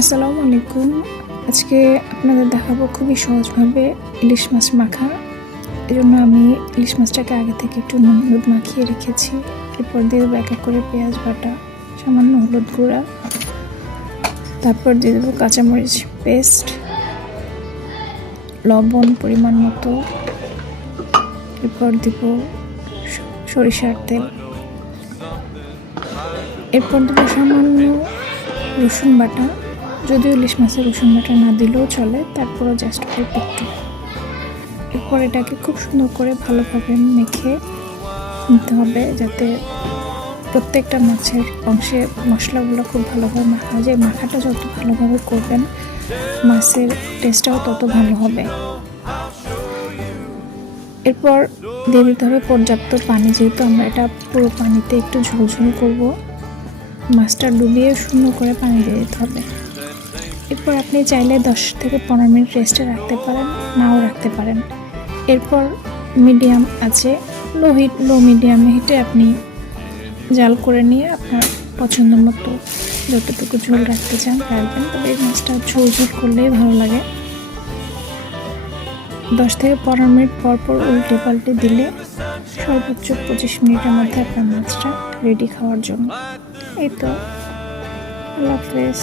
আসসালামু আলাইকুম। আজকে আপনাদের দেখাবো খুবই সহজভাবে ইলিশ মাছ মাখা। এজন্য আমি ইলিশ মাছটাকে আগে থেকে একটু নুন হলুদ মাখিয়ে রেখেছি। এরপর দিয়ে দেবো এক এক করে পেঁয়াজ বাটা, সামান্য হলুদ গুঁড়া, তারপর দিয়ে দেবো কাঁচামরিচ পেস্ট, লবণ পরিমাণ মতো, এরপর দিব সরিষার তেল, এরপর দেবো সামান্য রসুন বাটা। যদিও ইলিশ মাছের রসুন বাটা না দিলেও চলে, তারপরও জাস্ট অল্প একটু। এরপর এটাকে খুব সুন্দর করে ভালোভাবে মেখে নিতে হবে, যাতে প্রত্যেকটা মাছের অংশে মশলাগুলো খুব ভালোভাবে মাখা যায়। মাখাটা যত ভালোভাবে করবেন মাছের টেস্টটাও তত ভালো হবে। এরপর দিয়ে দিতে হবে পর্যাপ্ত পানি, যেহেতু আমরা এটা পুরো পানিতে একটু ঝোলঝোল করব। মাছটা ডুবিয়ে সুন্দর করে পানি দিয়ে দিতে হবে। এরপর আপনি চাইলে 10 থেকে 15 মিনিট রেস্টে রাখতে পারেন, নাও রাখতে পারেন। এরপর মিডিয়াম আছে লো মিডিয়াম হিটে আপনি জাল করে নিয়ে আপনার পছন্দ মতো যতটুকু ঝোল রাখতে চান রাখবেন। তবে এই মাছটা ঝোল করলেই ভালো লাগে। 10 থেকে 15 মিনিট পর পর উল্টে পাল্টে দিলে সর্বোচ্চ 25 মিনিটের মধ্যে আপনার মাছটা রেডি খাওয়ার জন্য। এই তো, আল্লাহ হাফেজ।